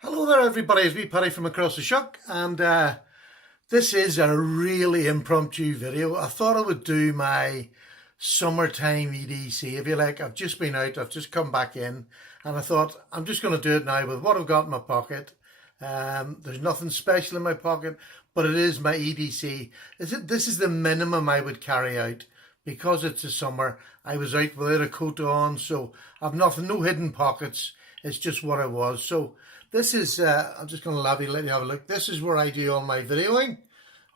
Hello there everybody, it's me Paddy from across the shuck, and this is a really impromptu video. I thought I would do my summertime E.D.C. if you like. I've just been out, I've just come back in, and I thought I'm just going to do it now with what I've got in my pocket. There's nothing special in my pocket, but it is my E.D.C. This is the minimum I would carry out. Because it's the summer, I was out without a coat on, so I've nothing, no hidden pockets. It's just what I was. So this is, I'm just going to let you have a look. This is where I do all my videoing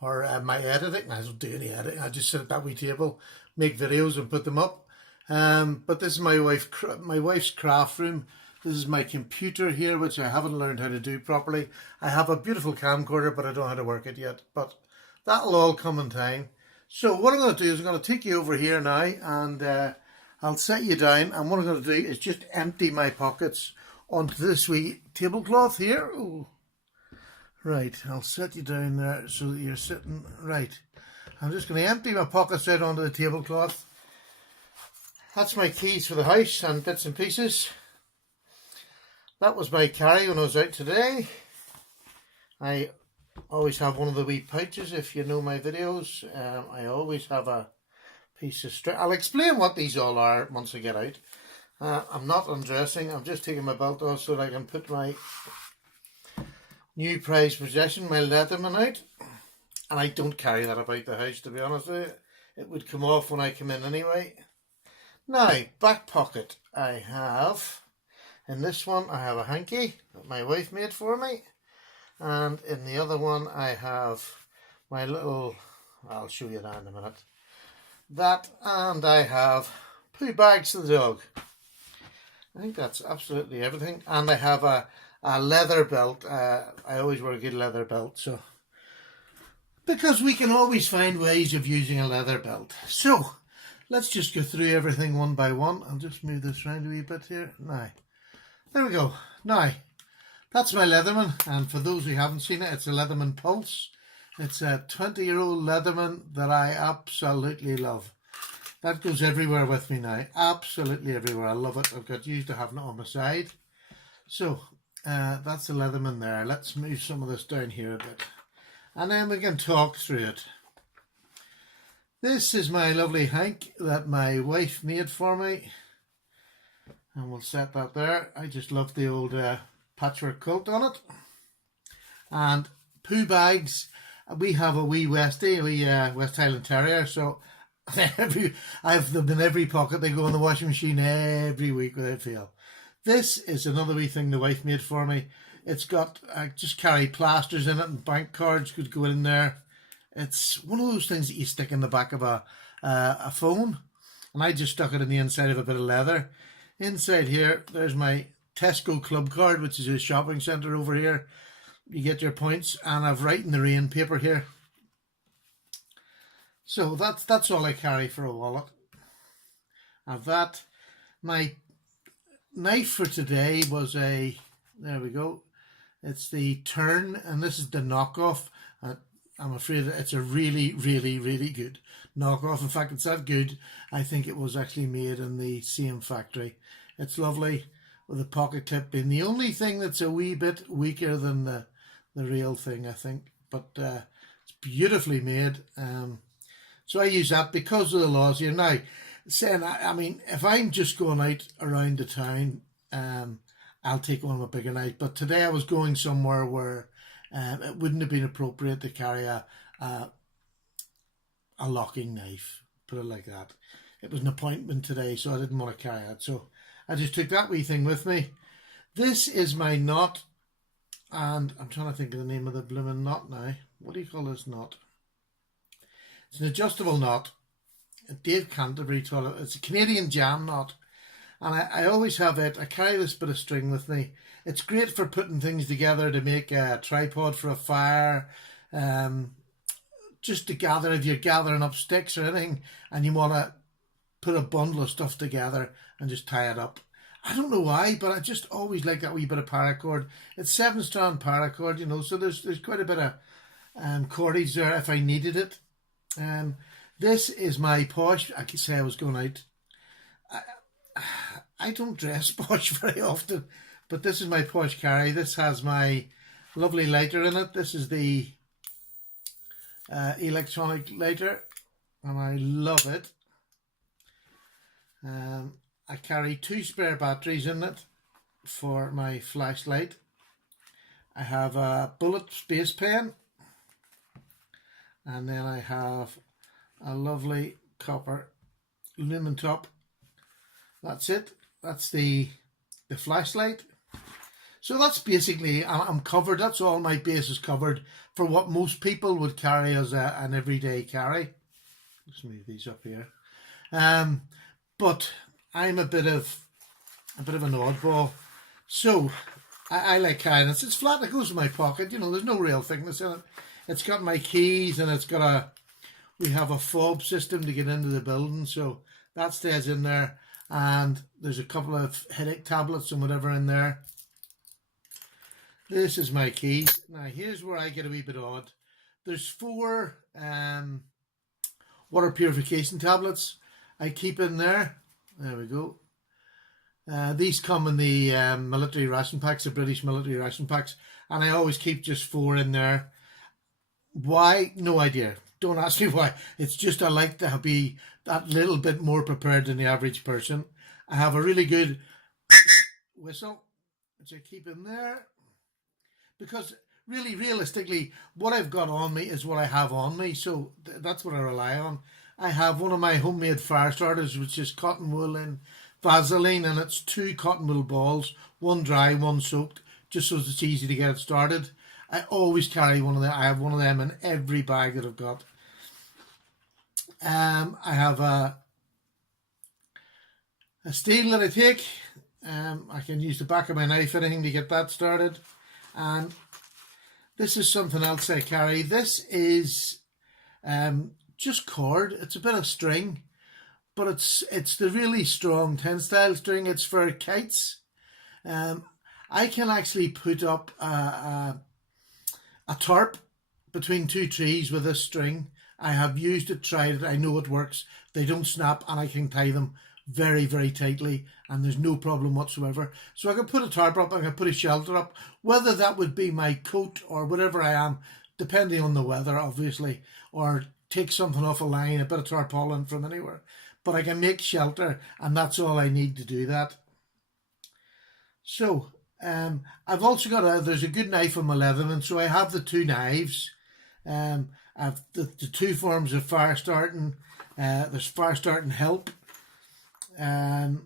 or my editing. I don't do any editing. I just sit at that wee table, make videos and put them up. But this is my wife's craft room. This is my computer here, which I haven't learned how to do properly. I have a beautiful camcorder, but I don't know how to work it yet. But that'll all come in time. So what I'm going to do is I'm going to take you over here now, and I'll set you down, and what I'm going to do is just empty my pockets onto this wee tablecloth here. Ooh. Right, I'll set you down there so that you're sitting right. I'm just going to empty my pockets right onto the tablecloth. That's my keys for the house and bits and pieces. That was my carry when I was out today. I always have one of the wee pouches. If you know my videos, I always have a piece of string. I'll explain what these all are once I get out. I'm not undressing. I'm just taking my belt off so that I can put my new prized possession, my Leatherman, out. And I don't carry that about the house, to be honest with you. It would come off when I come in anyway. Now, back pocket. I have, in this one, I have a hanky that my wife made for me. And in the other one, I have my little, I'll show you that in a minute. That, and I have poo bags for the dog. I think that's absolutely everything. And I have a leather belt. I always wear a good leather belt, so because we can always find ways of using a leather belt. So let's just go through everything one by one. I'll just move this around a wee bit here. Now, there we go. Now, that's my Leatherman, and for those who haven't seen it, it's a Leatherman Pulse. It's a 20-year-old Leatherman that I absolutely love. That goes everywhere with me now, absolutely everywhere. I love it. I've got used to having it on my side. So, that's the Leatherman there. Let's move some of this down here a bit, and then we can talk through it. This is my lovely hank that my wife made for me, and we'll set that there. I just love the old patchwork quilt on it. And poo bags, we have a wee Westie, a wee West Highland Terrier, so I have them in every pocket. They go in the washing machine every week without fail. This is another wee thing the wife made for me. It's got, I just carry plasters in it, and bank cards could go in there. It's one of those things that you stick in the back of a phone, and I just stuck it in the inside of a bit of leather. Inside here, there's my Tesco club card, which is a shopping centre over here. You get your points, and I've Write in the Rain paper here. So that's all I carry for a wallet. I've that. My knife for today was there we go. It's the Turn, and this is the knockoff. I'm afraid it's a really, really, really good knockoff. In fact, it's that good, I think it was actually made in the same factory. It's lovely, with the pocket clip being the only thing that's a wee bit weaker than the real thing, I think. But it's beautifully made. So I use that because of the laws here. Now, saying, I mean, if I'm just going out around the town, I'll take one of my bigger knives. But today I was going somewhere where it wouldn't have been appropriate to carry a locking knife, put it like that. It was an appointment today, so I didn't want to carry it. So I just took that wee thing with me. This is my knot, and I'm trying to think of the name of the blooming knot now. What do you call this knot? It's an adjustable knot. Dave Canterbury taught it. It's a Canadian jam knot. And I always have it. I carry this bit of string with me. It's great for putting things together to make a tripod for a fire. Just to gather, if you're gathering up sticks or anything and you want to put a bundle of stuff together and just tie it up. I don't know why, but I just always like that wee bit of paracord. It's 7-strand paracord, you know, so there's quite a bit of cordage there if I needed it. This is my posh. I could say I was going out. I don't dress posh very often, But this is my posh carry. This has my lovely lighter in it. This is the electronic lighter, and I love it. I carry 2 spare batteries in it for my flashlight. I have a bullet space pen, and then I have a lovely copper lumen top. That's it. That's the flashlight. So that's basically, I'm covered. That's all my base is covered for what most people would carry as an everyday carry. Let's move these up here. But I'm a bit of an oddball. So I like carrying it. It's flat. It goes in my pocket. You know, there's no real thickness in it. It's got my keys, and it's got we have a fob system to get into the building, so that stays in there. And there's a couple of headache tablets and whatever in there. This is my keys. Now here's where I get a wee bit odd. There's 4 water purification tablets I keep in there. There we go. These come in the military ration packs, the British military ration packs, and I always keep just 4 in there. Why? No idea. Don't ask me why. It's just I like to be that little bit more prepared than the average person. I have a really good whistle, which I keep in there, because really, realistically, what I've got on me is what I have on me, so that's what I rely on. I have one of my homemade fire starters, which is cotton wool and Vaseline, and it's 2 cotton wool balls, 1 dry, 1 soaked, just so it's easy to get it started. I always carry one of them. I have one of them in every bag that I've got. I have a steel that I take. I can use the back of my knife, anything, to get that started. And this is something else I carry. This is just cord. It's a bit of string, but it's the really strong tensile string. It's for kites. I can actually put up a tarp between 2 trees with this string. I have used it, tried it, I know it works. They don't snap, and I can tie them very, very tightly, and there's no problem whatsoever. So I can put a tarp up, I can put a shelter up, whether that would be my coat or whatever I am, depending on the weather, obviously, or take something off a line, a bit of tarpaulin from anywhere. But I can make shelter, and that's all I need to do that. So I've also got there's a good knife on my Leatherman, so I have the 2 knives. I've the 2 forms of fire starting. There's fire starting help, and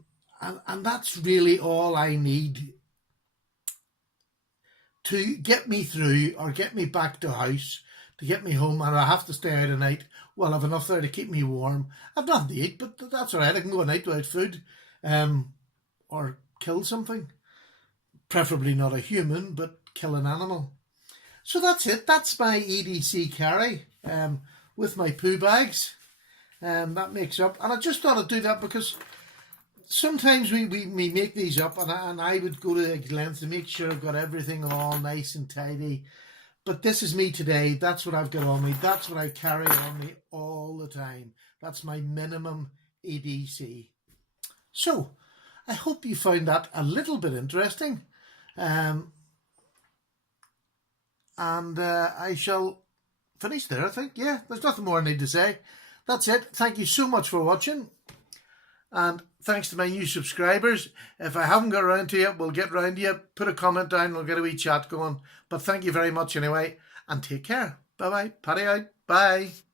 that's really all I need to get me through, or get me back to house, to get me home. And I have to stay out at night. Well, I've enough there to keep me warm. I've nothing to eat, but that's all right. I can go a night without food, or kill something. Preferably not a human, but kill an animal. So that's it. That's my E.D.C carry with my poo bags. That makes up. And I just thought I'd do that because sometimes we make these up, and I would go to lengths to make sure I've got everything all nice and tidy. But this is me today. That's what I've got on me. That's what I carry on me all the time. That's my minimum E.D.C. So I hope you found that a little bit interesting. And I shall finish there, I think. Yeah, there's nothing more I need to say. That's it. Thank you so much for watching. And thanks to my new subscribers. If I haven't got around to you, we'll get round to you. Put a comment down, we'll get a wee chat going. But thank you very much anyway, and take care. Bye-bye. Paddy out. Bye.